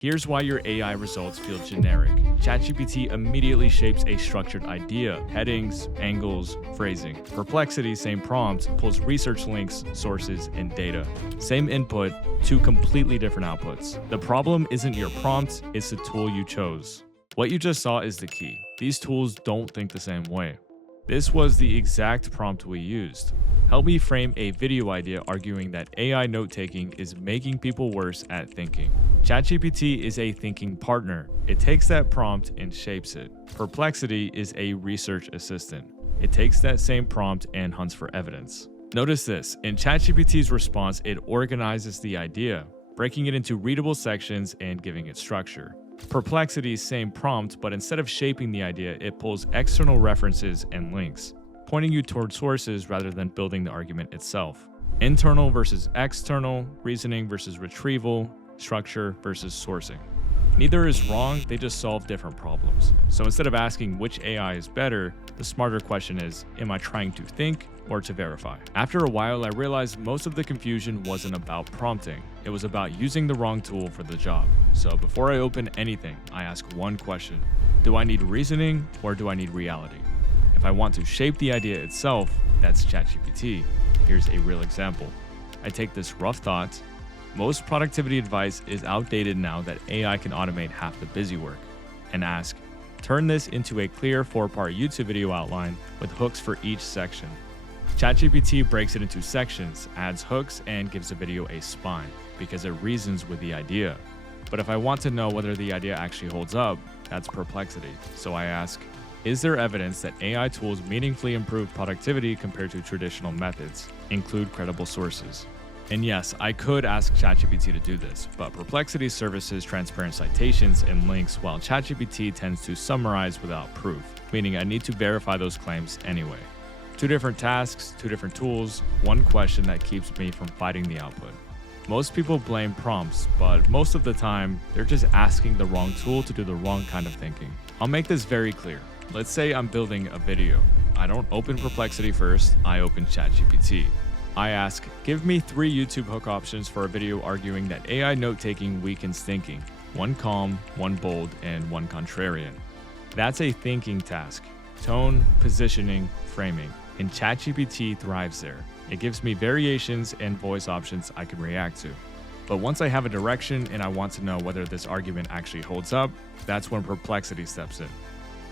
Here's why your AI results feel generic. ChatGPT immediately shapes a structured idea, headings, angles, phrasing. Perplexity, same prompt, pulls research links, sources, and data. Same input, two completely different outputs. The problem isn't your prompt, it's the tool you chose. What you just saw is the key. These tools don't think the same way. This was the exact prompt we used. Help me frame a video idea arguing that AI note-taking is making people worse at thinking. ChatGPT is a thinking partner. It takes that prompt and shapes it. Perplexity is a research assistant. It takes that same prompt and hunts for evidence. Notice this, in ChatGPT's response, it organizes the idea, breaking it into readable sections and giving it structure. Perplexity's same prompt, but instead of shaping the idea, it pulls external references and links, pointing you toward sources rather than building the argument itself. Internal versus external, reasoning versus retrieval, structure versus sourcing. Neither is wrong, they just solve different problems. So instead of asking which AI is better, the smarter question is, am I trying to think or to verify? After a while, I realized most of the confusion wasn't about prompting. It was about using the wrong tool for the job. So before I open anything, I ask one question. Do I need reasoning or do I need reality? If I want to shape the idea itself, that's ChatGPT. Here's a real example. I take this rough thought. Most productivity advice is outdated now that AI can automate half the busy work. And ask, turn this into a clear 4-part YouTube video outline with hooks for each section. ChatGPT breaks it into sections, adds hooks, and gives the video a spine because it reasons with the idea. But if I want to know whether the idea actually holds up, that's perplexity. So I ask, is there evidence that AI tools meaningfully improve productivity compared to traditional methods? Include credible sources. And yes, I could ask ChatGPT to do this, but Perplexity services transparent citations and links while ChatGPT tends to summarize without proof, meaning I need to verify those claims anyway. Two different tasks, two different tools, one question that keeps me from fighting the output. Most people blame prompts, but most of the time, they're just asking the wrong tool to do the wrong kind of thinking. I'll make this very clear. Let's say I'm building a video. I don't open Perplexity first, I open ChatGPT. I ask, give me 3 YouTube hook options for a video arguing that AI note-taking weakens thinking. 1 calm, 1 bold, and 1 contrarian. That's a thinking task. Tone, positioning, framing. And ChatGPT thrives there. It gives me variations and voice options I can react to. But once I have a direction and I want to know whether this argument actually holds up, that's when Perplexity steps in.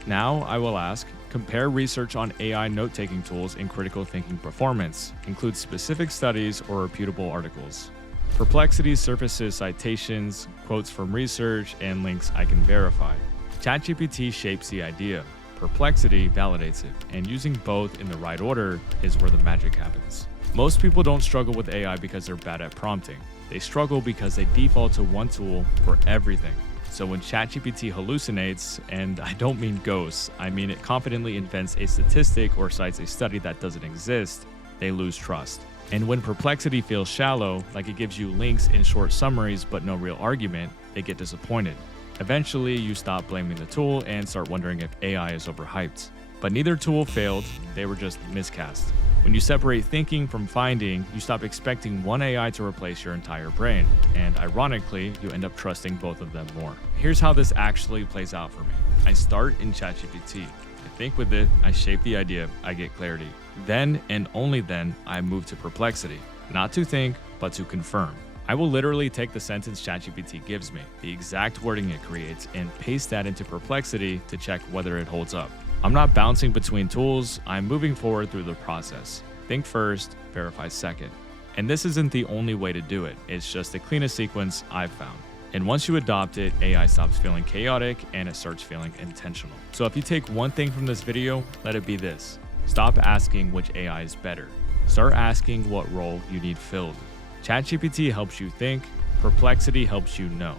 Now I will ask, compare research on AI note-taking tools in critical thinking performance, include specific studies or reputable articles. Perplexity surfaces citations, quotes from research, and links I can verify. ChatGPT shapes the idea. Perplexity validates it, and using both in the right order is where the magic happens. Most people don't struggle with AI because they're bad at prompting. They struggle because they default to one tool for everything. So when ChatGPT hallucinates, and I don't mean ghosts, I mean it confidently invents a statistic or cites a study that doesn't exist, they lose trust. And when Perplexity feels shallow, like it gives you links in short summaries but no real argument, they get disappointed. Eventually, you stop blaming the tool and start wondering if AI is overhyped. But neither tool failed, they were just miscast. When you separate thinking from finding, you stop expecting one AI to replace your entire brain, and ironically, you end up trusting both of them more. Here's how this actually plays out for me. I start in ChatGPT. I think with it, I shape the idea, I get clarity. Then, and only then, I move to Perplexity. Not to think, but to confirm. I will literally take the sentence ChatGPT gives me, the exact wording it creates, and paste that into Perplexity to check whether it holds up. I'm not bouncing between tools, I'm moving forward through the process. Think first, verify second. And this isn't the only way to do it, it's just the cleanest sequence I've found. And once you adopt it, AI stops feeling chaotic and it starts feeling intentional. So if you take one thing from this video, let it be this. Stop asking which AI is better. Start asking what role you need filled. ChatGPT helps you think, Perplexity helps you know.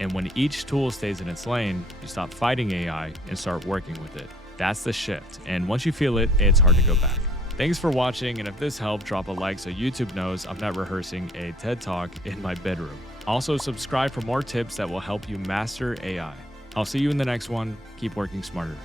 And when each tool stays in its lane, you stop fighting AI and start working with it. That's the shift, and once you feel it, it's hard to go back. Thanks for watching, and if this helped, drop a like so YouTube knows I'm not rehearsing a TED Talk in my bedroom. Also, subscribe for more tips that will help you master AI. I'll see you in the next one. Keep working smarter.